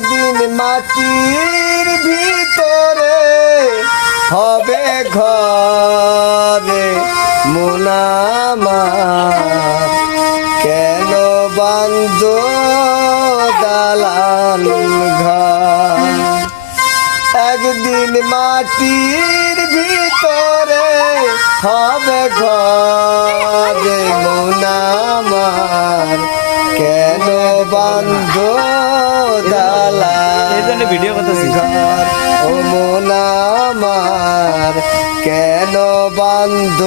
একদিন মাটির ভিতরে হবে ঘরে মোনামার কেন বান্ধ দালান ঘর একদিন মাটির ভিতরে হবে ঘরে মোনামার কেন বান্ধ দালান ভিডিও করতেছি ঘর ও মোনামার কেন বান্ধ